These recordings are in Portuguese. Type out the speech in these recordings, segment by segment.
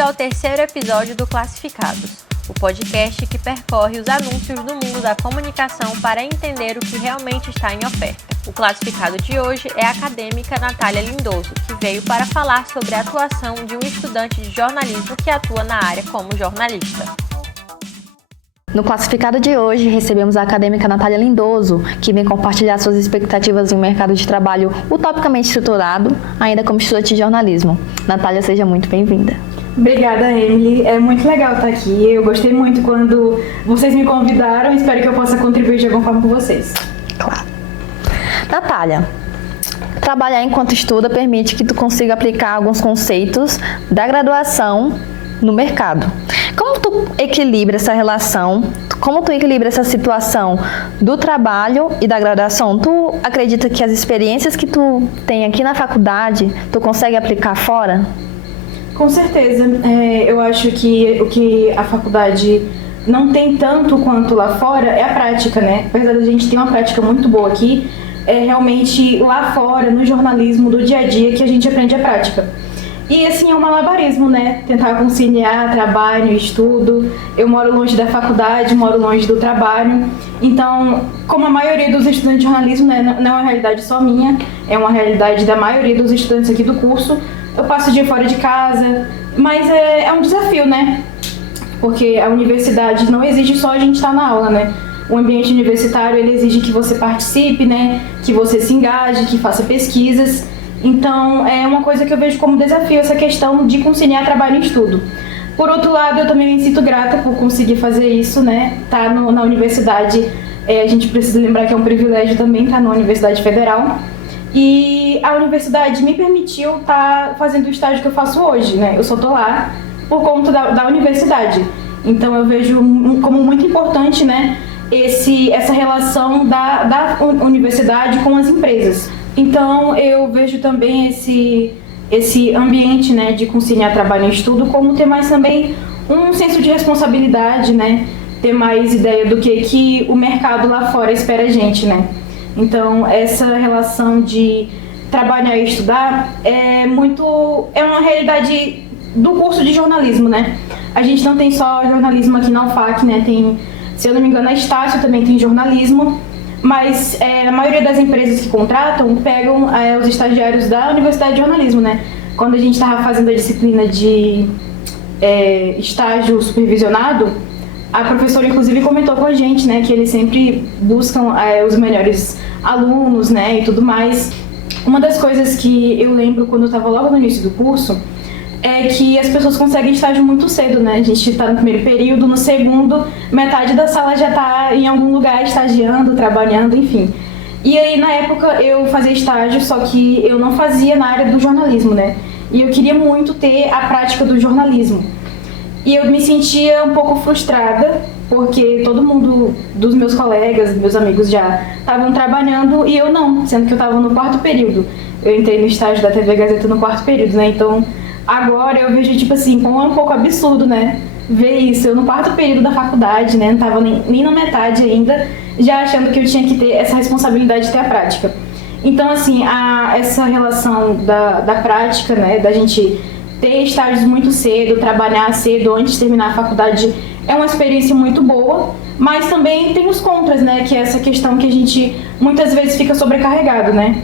Bem-vindo ao terceiro episódio do Classificados, o podcast que percorre os anúncios do mundo da comunicação para entender o que realmente está em oferta. O classificado de hoje é a acadêmica Natália Lindoso, que veio para falar sobre a atuação de um estudante de jornalismo que atua na área como jornalista. No classificado de hoje, recebemos a acadêmica Natália Lindoso, que vem compartilhar suas expectativas em um mercado de trabalho utopicamente estruturado, ainda como estudante de jornalismo. Natália, seja muito bem-vinda. Obrigada, Emily. É muito legal estar aqui. Eu gostei muito quando vocês me convidaram. Espero que eu possa contribuir de alguma forma com vocês. Claro. Natália, trabalhar enquanto estuda permite que tu consiga aplicar alguns conceitos da graduação no mercado. Como tu equilibra essa relação? Como tu equilibra essa situação do trabalho e da graduação? Tu acredita que as experiências que tu tem aqui na faculdade, tu consegue aplicar fora? Com certeza. Eu acho que o que a faculdade não tem tanto quanto lá fora é a prática, né? Apesar da gente ter uma prática muito boa aqui, é realmente lá fora, no jornalismo, do dia a dia, que a gente aprende a prática. E assim, é um malabarismo, né? Tentar conciliar trabalho e estudo. Eu moro longe da faculdade, moro longe do trabalho. Então, como a maioria dos estudantes de jornalismo, né, não é uma realidade só minha, é uma realidade da maioria dos estudantes aqui do curso, eu passo o dia fora de casa, mas é um desafio, né? Porque a universidade não exige só a gente estar na aula, né? O ambiente universitário, ele exige que você participe, né? Que você se engaje, que faça pesquisas. Então, é uma coisa que eu vejo como desafio, essa questão de conciliar trabalho e estudo. Por outro lado, eu também me sinto grata por conseguir fazer isso, né? Tá na universidade, a gente precisa lembrar que é um privilégio também estar na Universidade Federal. E a universidade me permitiu estar fazendo o estágio que eu faço hoje, né? Eu só tô lá por conta da universidade. Então, eu vejo como muito importante, né? Essa relação da universidade com as empresas. Então, eu vejo também esse ambiente, né, de conciliar trabalho e estudo como ter mais também um senso de responsabilidade, né, ter mais ideia do que o mercado lá fora espera a gente, né. Então, essa relação de trabalhar e estudar é uma realidade do curso de jornalismo, né. A gente não tem só jornalismo aqui na UFAC, né, tem, se eu não me engano, a Estácio também tem jornalismo. Mas a maioria das empresas que contratam pegam os estagiários da Universidade de Jornalismo, né? Quando a gente estava fazendo a disciplina de estágio supervisionado, a professora inclusive comentou com a gente, né, que eles sempre buscam os melhores alunos, né, e tudo mais. Uma das coisas que eu lembro quando eu estava logo no início do curso é que as pessoas conseguem estágio muito cedo, né? A gente está no primeiro período, no segundo, metade da sala já está em algum lugar estagiando, trabalhando, enfim. E aí, na época, eu fazia estágio, só que eu não fazia na área do jornalismo, né? E eu queria muito ter a prática do jornalismo. E eu me sentia um pouco frustrada, porque todo mundo dos meus colegas, meus amigos já estavam trabalhando e eu não, sendo que eu estava no quarto período. Eu entrei no estágio da TV Gazeta no quarto período, né? Então, agora eu vejo, tipo assim, como é um pouco absurdo, né? Ver isso, eu no quarto período da faculdade, né? Não tava nem na metade ainda, já achando que eu tinha que ter essa responsabilidade de ter a prática. Então, assim, essa relação da prática, né? Da gente ter estágios muito cedo, trabalhar cedo antes de terminar a faculdade, é uma experiência muito boa, mas também tem os contras, né? Que é essa questão que a gente muitas vezes fica sobrecarregado, né?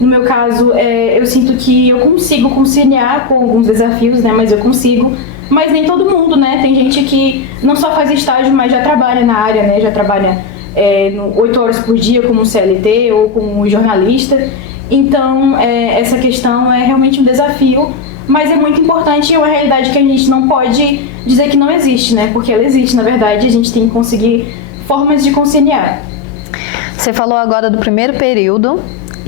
No meu caso, eu sinto que eu consigo conciliar com alguns desafios, né? Mas eu consigo. Mas nem todo mundo, né? Tem gente que não só faz estágio, mas já trabalha na área, né? Já trabalha 8 horas por dia como CLT ou como jornalista. Então, essa questão é realmente um desafio, mas é muito importante e é uma realidade que a gente não pode dizer que não existe, né? Porque ela existe, na verdade, a gente tem que conseguir formas de conciliar. Você falou agora do primeiro período.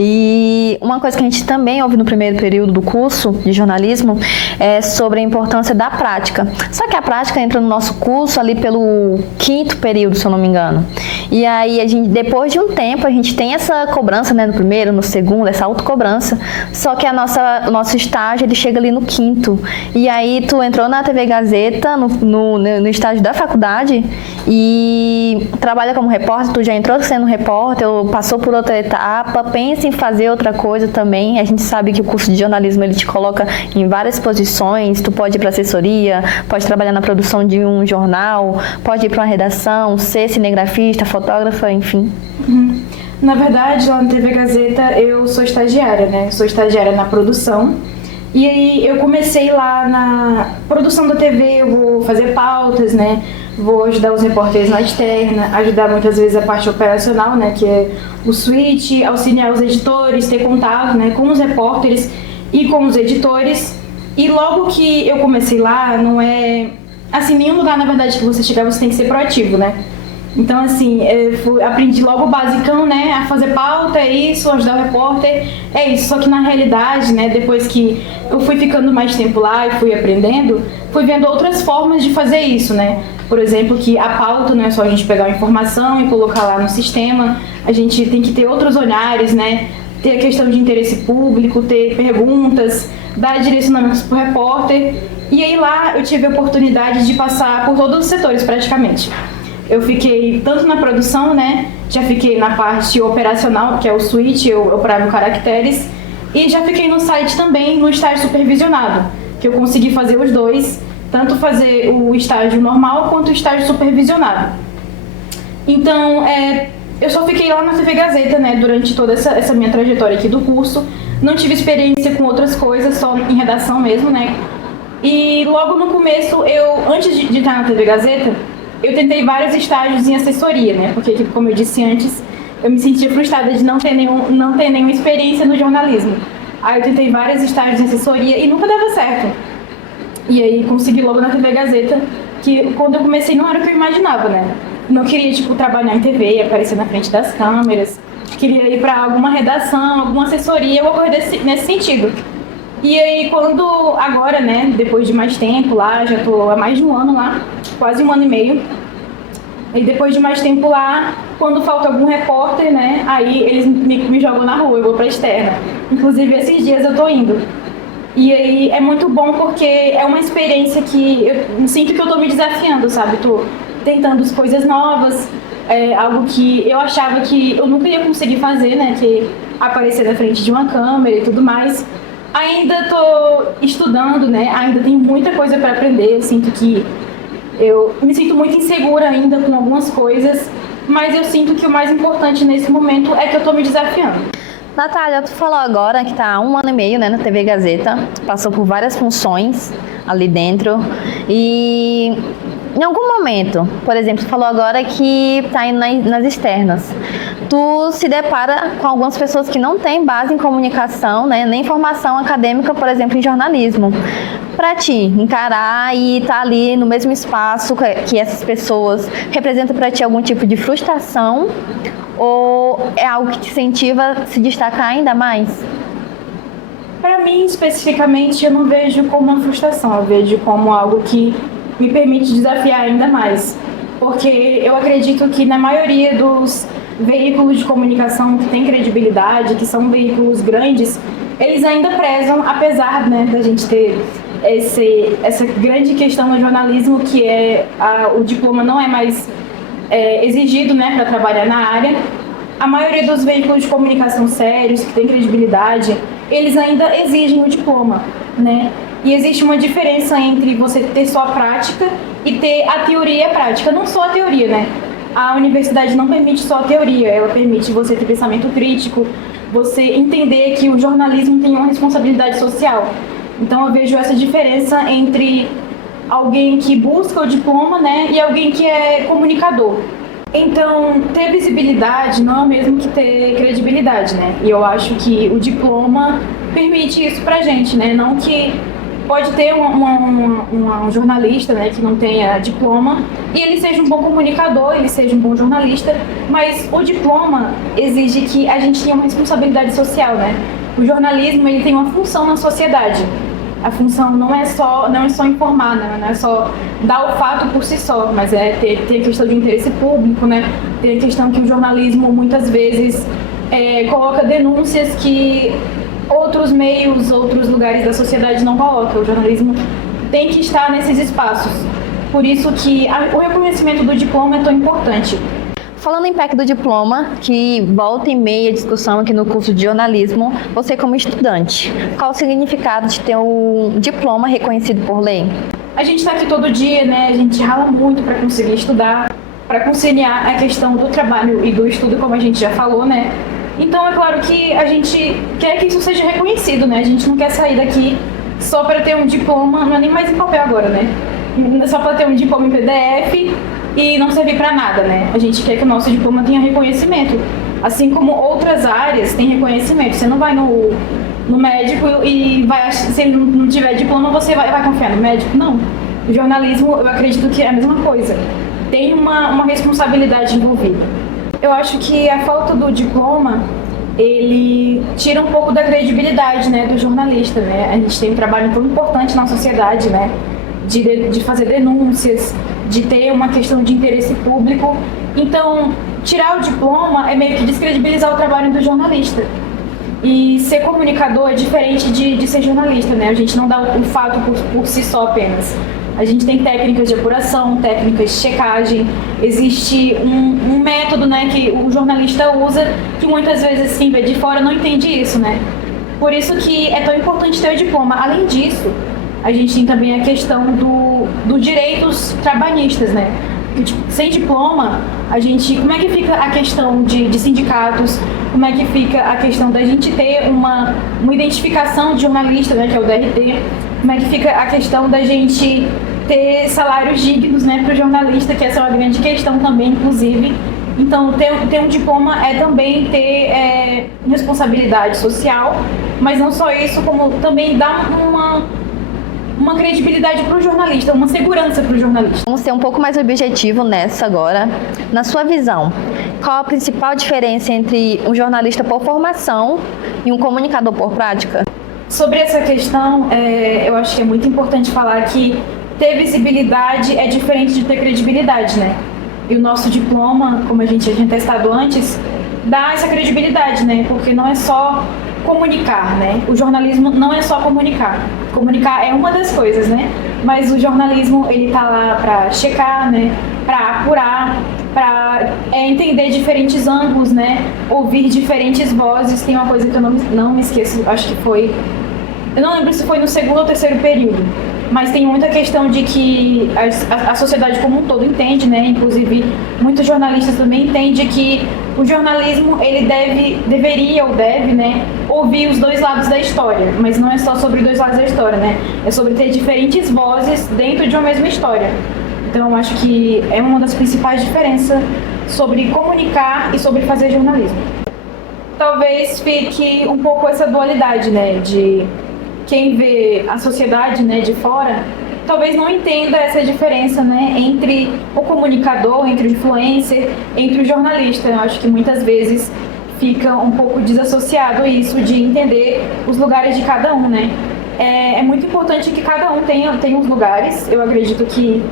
E uma coisa que a gente também ouve no primeiro período do curso de jornalismo é sobre a importância da prática. Só que a prática entra no nosso curso ali pelo quinto período, se eu não me engano. E aí, depois de um tempo, a gente tem essa cobrança, né, no primeiro, no segundo, essa autocobrança. Só que o nosso estágio, ele chega ali no quinto. E aí, tu entrou na TV Gazeta, no estágio da faculdade, e trabalha como repórter, tu já entrou sendo repórter, ou passou por outra etapa, pensa em em fazer outra coisa também. A gente sabe que o curso de jornalismo ele te coloca em várias posições. Tu pode ir para assessoria, pode trabalhar na produção de um jornal, pode ir para uma redação, ser cinegrafista, fotógrafa, enfim. Na verdade, lá na TV Gazeta eu sou estagiária, né? Sou estagiária na produção. E aí eu comecei lá na produção da TV, eu vou fazer pautas, né? Vou ajudar os repórteres na externa, ajudar muitas vezes a parte operacional, né? Que é o switch, auxiliar os editores, ter contato, né? Com os repórteres e com os editores. E logo que eu comecei lá, não é... Assim, nenhum lugar, na verdade, que você chegar, você tem que ser proativo, né? Então, assim, aprendi logo o basicão, né? A fazer pauta, é isso, ajudar o repórter, é isso. Só que na realidade, né? Depois que eu fui ficando mais tempo lá e fui aprendendo, fui vendo outras formas de fazer isso, né? Por exemplo, que a pauta não é só a gente pegar a informação e colocar lá no sistema, a gente tem que ter outros olhares, né? Ter a questão de interesse público, ter perguntas, dar direcionamentos para o repórter. E aí lá eu tive a oportunidade de passar por todos os setores praticamente. Eu fiquei tanto na produção, né? Já fiquei na parte operacional, que é o switch, eu operava caracteres. E já fiquei no site também, no estágio supervisionado, que eu consegui fazer os dois, tanto fazer o estágio normal quanto o estágio supervisionado. Então, eu só fiquei lá na TV Gazeta, né? Durante toda essa minha trajetória aqui do curso. Não tive experiência com outras coisas, só em redação mesmo, né? E logo no começo, antes de estar na TV Gazeta, eu tentei vários estágios em assessoria, né? Porque, como eu disse antes, eu me sentia frustrada de não ter nenhuma experiência no jornalismo. Aí eu tentei vários estágios em assessoria e nunca dava certo. E aí consegui logo na TV Gazeta, que quando eu comecei não era o que eu imaginava, né? Não queria, trabalhar em TV, aparecer na frente das câmeras. Queria ir para alguma redação, alguma assessoria, alguma coisa nesse sentido. E aí agora, né, depois de mais tempo lá, já tô há mais de um ano lá, quase 1 ano e meio. E depois de mais tempo lá, quando falta algum repórter, né, aí eles me jogam na rua, eu vou pra externa. Inclusive esses dias eu tô indo. E aí é muito bom porque é uma experiência que eu sinto que eu tô me desafiando, sabe? Tô tentando as coisas novas, algo que eu achava que eu nunca ia conseguir fazer, né, que aparecer na frente de uma câmera e tudo mais. Ainda tô estudando, né? Ainda tenho muita coisa para aprender. Eu me sinto muito insegura ainda com algumas coisas, mas eu sinto que o mais importante nesse momento é que eu tô me desafiando. Natália, tu falou agora que tá há 1 ano e meio, né, na TV Gazeta, passou por várias funções ali dentro e em algum momento, por exemplo, tu falou agora que tá indo nas externas. Tu se depara com algumas pessoas que não têm base em comunicação, né, nem formação acadêmica, por exemplo, em jornalismo. Para ti, encarar e estar ali no mesmo espaço que essas pessoas, representa para ti algum tipo de frustração ou é algo que te incentiva a se destacar ainda mais? Para mim, especificamente, eu não vejo como uma frustração, eu vejo como algo que me permite desafiar ainda mais. Porque eu acredito que na maioria dos veículos de comunicação que têm credibilidade, que são veículos grandes, eles ainda prezam, apesar, né, da gente ter essa grande questão no jornalismo, que o diploma não é mais exigido, né, para trabalhar na área. A maioria dos veículos de comunicação sérios, que têm credibilidade, eles ainda exigem o diploma, né? E existe uma diferença entre você ter só a prática e ter a teoria e a prática. Não só a teoria, né? A universidade não permite só a teoria, ela permite você ter pensamento crítico, você entender que o jornalismo tem uma responsabilidade social. Então eu vejo essa diferença entre alguém que busca o diploma, né, e alguém que é comunicador. Então, ter visibilidade não é o mesmo que ter credibilidade, né? E eu acho que o diploma permite isso pra gente, né? Não que pode ter um jornalista, né, que não tenha diploma e ele seja um bom comunicador, ele seja um bom jornalista, mas o diploma exige que a gente tenha uma responsabilidade social, né? O jornalismo, ele tem uma função na sociedade. A função não é só informar, né? Não é só dar o fato por si só, mas ter a questão de interesse público, né? Ter a questão que o jornalismo muitas vezes coloca denúncias que outros meios, outros lugares da sociedade não colocam. O jornalismo tem que estar nesses espaços. Por isso que o reconhecimento do diploma é tão importante. Falando em PEC do diploma, que volta e meia discussão aqui no curso de jornalismo, você como estudante, qual o significado de ter um diploma reconhecido por lei? A gente está aqui todo dia, né? A gente rala muito para conseguir estudar, para conciliar a questão do trabalho e do estudo, como a gente já falou, né? Então é claro que a gente quer que isso seja reconhecido, né? A gente não quer sair daqui só para ter um diploma, não é nem mais em papel agora, né? Só para ter um diploma em PDF e não servir para nada, né? A gente quer que o nosso diploma tenha reconhecimento, assim como outras áreas têm reconhecimento. Você não vai no médico e vai, se ele não tiver diploma, você vai confiar no médico? Não. O jornalismo, eu acredito que é a mesma coisa. Tem uma responsabilidade envolvida. Eu acho que a falta do diploma, ele tira um pouco da credibilidade, né, do jornalista, né? A gente tem um trabalho tão importante na sociedade, né? De fazer denúncias, de ter uma questão de interesse público. Então, tirar o diploma é meio que descredibilizar o trabalho do jornalista. E ser comunicador é diferente de ser jornalista, né? A gente não dá o fato por si só apenas. A gente tem técnicas de apuração, técnicas de checagem, existe um método, né, que o jornalista usa, que muitas vezes quem vê de fora não entende isso, né? Por isso que é tão importante ter o diploma. Além disso, a gente tem também a questão dos direitos trabalhistas, né? Porque, tipo, sem diploma, como é que fica a questão de sindicatos? Como é que fica a questão da gente ter uma identificação de jornalista, né, que é o DRT? Como é que fica a questão da gente ter salários dignos, né, para o jornalista, que essa é uma grande questão também, inclusive. Então, ter um diploma é também ter responsabilidade social, mas não só isso, como também dar uma credibilidade para o jornalista, uma segurança para o jornalista. Vamos ser um pouco mais objetivo nessa agora. Na sua visão, qual a principal diferença entre um jornalista por formação e um comunicador por prática? Sobre essa questão, eu acho que é muito importante falar que ter visibilidade é diferente de ter credibilidade, né? E o nosso diploma, como a gente já tinha testado antes, dá essa credibilidade, né? Porque não é só comunicar, né? O jornalismo não é só comunicar. Comunicar é uma das coisas, né? Mas o jornalismo, ele tá lá para checar, né? Para apurar, para entender diferentes ângulos, né? Ouvir diferentes vozes. Tem uma coisa que eu não me esqueço, acho que foi... Eu não lembro se foi no segundo ou terceiro período, mas tem muita questão de que a sociedade como um todo entende, né? Inclusive, muitos jornalistas também entendem que o jornalismo, ele deveria ou deve, né, ouvir os dois lados da história, mas não é só sobre dois lados da história, né? É sobre ter diferentes vozes dentro de uma mesma história. Então, eu acho que é uma das principais diferenças sobre comunicar e sobre fazer jornalismo. Talvez fique um pouco essa dualidade, né, de quem vê a sociedade, né, de fora, talvez não entenda essa diferença, né, entre o comunicador, entre o influencer, entre o jornalista. Eu acho que muitas vezes fica um pouco desassociado isso de entender os lugares de cada um, né. É muito importante que cada um tenha os lugares. Eu acredito que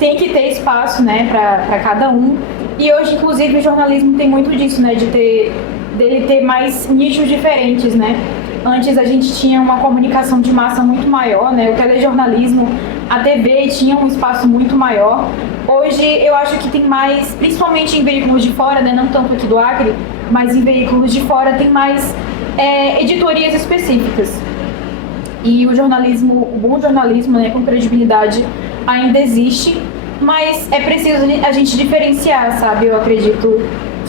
tem que ter espaço, né, para cada um. E hoje, inclusive, o jornalismo tem muito disso, né, dele ter mais nichos diferentes, né. Antes a gente tinha uma comunicação de massa muito maior, né? O telejornalismo, a TV tinha um espaço muito maior. Hoje eu acho que tem mais, principalmente em veículos de fora, né? Não tanto aqui do Acre, mas em veículos de fora tem mais editorias específicas. E o jornalismo, o bom jornalismo, né, com credibilidade, ainda existe, mas é preciso a gente diferenciar, sabe? Eu acredito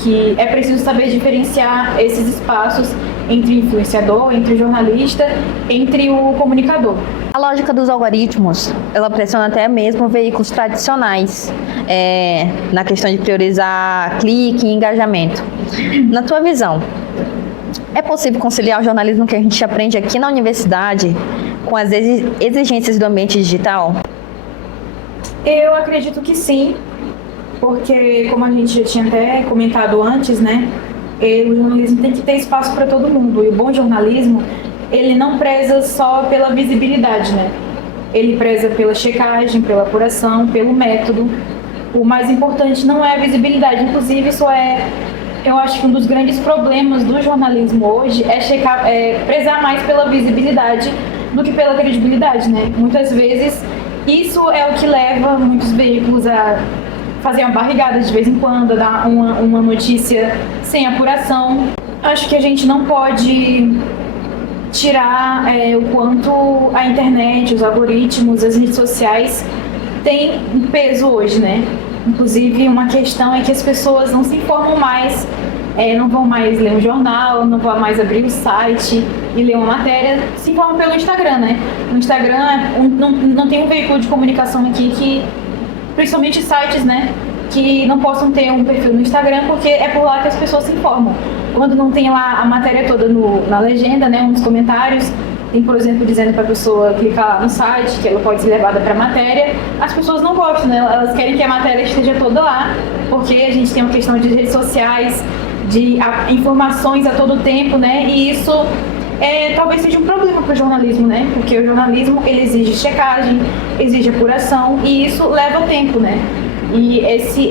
que é preciso saber diferenciar esses espaços entre influenciador, entre jornalista, entre o comunicador. A lógica dos algoritmos, ela pressiona até mesmo veículos tradicionais na questão de priorizar clique e engajamento. Na tua visão, é possível conciliar o jornalismo que a gente aprende aqui na universidade com as exigências do ambiente digital? Eu acredito que sim, porque como a gente já tinha até comentado antes, né, o jornalismo tem que ter espaço para todo mundo. E o bom jornalismo, ele não preza só pela visibilidade, né? Ele preza pela checagem, pela apuração, pelo método. O mais importante não é a visibilidade. Inclusive, eu acho que um dos grandes problemas do jornalismo hoje é prezar mais pela visibilidade do que pela credibilidade, né? Muitas vezes, isso é o que leva muitos veículos a fazer uma barrigada de vez em quando, dar uma notícia sem apuração. Acho que a gente não pode tirar o quanto a internet, os algoritmos, as redes sociais têm um peso hoje, né? Inclusive, uma questão é que as pessoas não se informam mais, não vão mais ler um jornal, não vão mais abrir o site e ler uma matéria, se informam pelo Instagram, né? No Instagram não tem um veículo de comunicação aqui que, principalmente sites, né, que não possam ter um perfil no Instagram, porque é por lá que as pessoas se informam. Quando não tem lá a matéria toda na legenda, né, nos comentários, tem, por exemplo, dizendo para a pessoa clicar lá no site, que ela pode ser levada para a matéria, as pessoas não gostam, né? Elas querem que a matéria esteja toda lá, porque a gente tem uma questão de redes sociais, de informações a todo tempo, né? E isso talvez seja um problema para o jornalismo, né? Porque o jornalismo, ele exige checagem, exige apuração, e isso leva tempo, né? E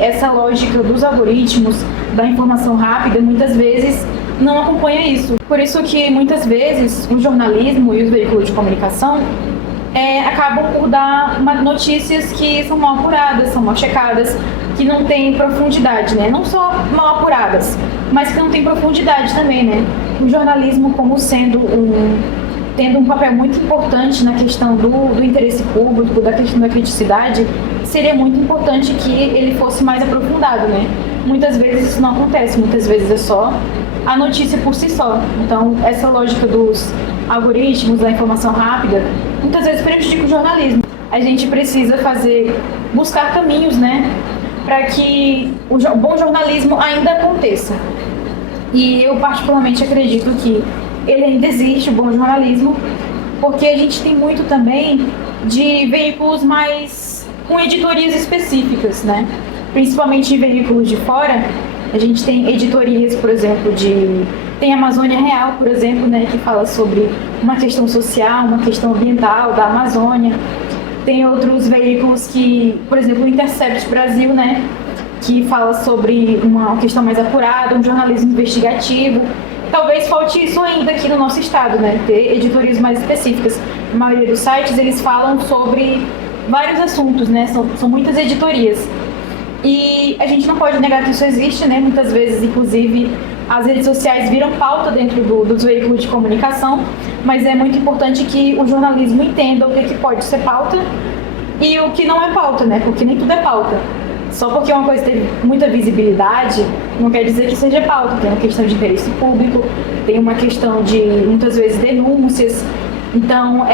essa lógica dos algoritmos, da informação rápida, muitas vezes não acompanha isso. Por isso que muitas vezes o jornalismo e os veículos de comunicação acabam por dar notícias que são mal apuradas, são mal checadas, que não têm profundidade, né? Não só mal apuradas, mas que não têm profundidade também, né? O jornalismo como tendo um papel muito importante na questão do interesse público, da questão da criticidade, seria muito importante que ele fosse mais aprofundado, né? Muitas vezes isso não acontece, muitas vezes é só a notícia por si só. Então, essa lógica dos algoritmos, da informação rápida, muitas vezes prejudica o jornalismo. A gente precisa buscar caminhos, né, para que o bom jornalismo ainda aconteça. E eu particularmente acredito que ele ainda existe, o bom jornalismo, porque a gente tem muito também de veículos mais com editorias específicas, né? Principalmente em veículos de fora, a gente tem editorias, por exemplo, tem a Amazônia Real, por exemplo, né, que fala sobre uma questão social, uma questão ambiental da Amazônia. Tem outros veículos que, por exemplo, o Intercept Brasil, né, que fala sobre uma questão mais apurada, um jornalismo investigativo. Talvez falte isso ainda aqui no nosso estado, né, ter editorias mais específicas. A maioria dos sites, eles falam sobre vários assuntos, né, são muitas editorias. E a gente não pode negar que isso existe, né? Muitas vezes, inclusive, as redes sociais viram pauta dentro dos veículos de comunicação, mas é muito importante que o jornalismo entenda o que pode ser pauta e o que não é pauta, né? Porque nem tudo é pauta. Só porque uma coisa teve muita visibilidade, não quer dizer que seja pauta. Tem uma questão de interesse público, tem uma questão de, muitas vezes, denúncias. Então,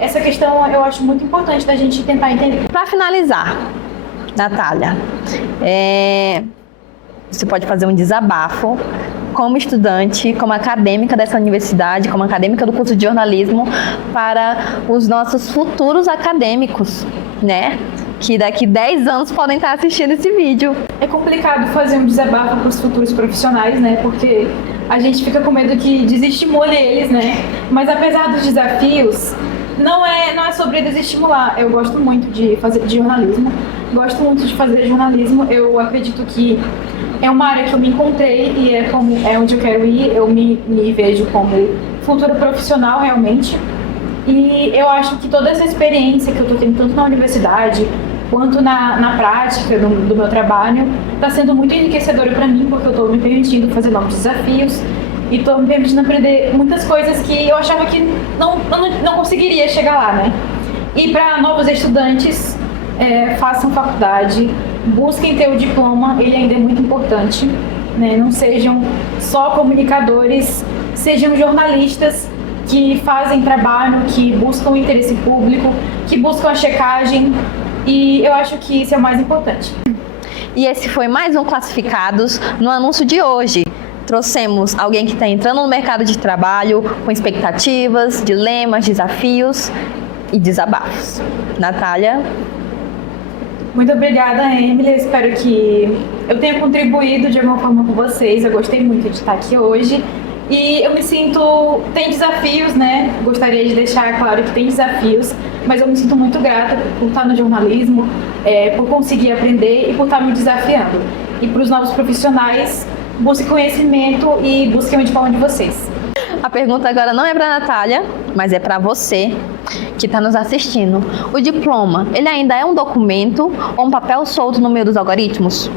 essa questão eu acho muito importante da gente tentar entender. Para finalizar, Natália, você pode fazer um desabafo como estudante, como acadêmica dessa universidade, como acadêmica do curso de jornalismo, para os nossos futuros acadêmicos, né? Que daqui 10 anos podem estar assistindo esse vídeo. É complicado fazer um desabafo para os futuros profissionais, né? Porque a gente fica com medo que desestimule eles, né? Mas apesar dos desafios, não é sobre desestimular. Eu gosto muito de fazer jornalismo, gosto muito de fazer jornalismo. Eu acredito que é uma área que eu me encontrei e é onde eu quero ir. Eu me vejo como futuro profissional realmente. E eu acho que toda essa experiência que eu estou tendo, tanto na universidade quanto na prática do meu trabalho, está sendo muito enriquecedora para mim, porque eu estou me permitindo fazer novos desafios e estou me permitindo aprender muitas coisas que eu achava que não conseguiria chegar lá, né? E para novos estudantes, façam faculdade, busquem ter o diploma, ele ainda é muito importante, né? Não sejam só comunicadores, sejam jornalistas que fazem trabalho, que buscam o interesse público, que buscam a checagem, e eu acho que isso é o mais importante. E esse foi mais um Classificados no anúncio de hoje. Trouxemos alguém que está entrando no mercado de trabalho com expectativas, dilemas, desafios e desabafos. Natália? Muito obrigada, Emily. Eu espero que eu tenha contribuído de alguma forma com vocês. Eu gostei muito de estar aqui hoje. E eu me sinto... Tem desafios, né? Gostaria de deixar claro que tem desafios, mas eu me sinto muito grata por estar no jornalismo, por conseguir aprender e por estar me desafiando. E para os novos profissionais, busquem conhecimento e busquem o diploma de vocês. A pergunta agora não é para a Natália, mas é para você que está nos assistindo. O diploma, ele ainda é um documento ou um papel solto no meio dos algoritmos?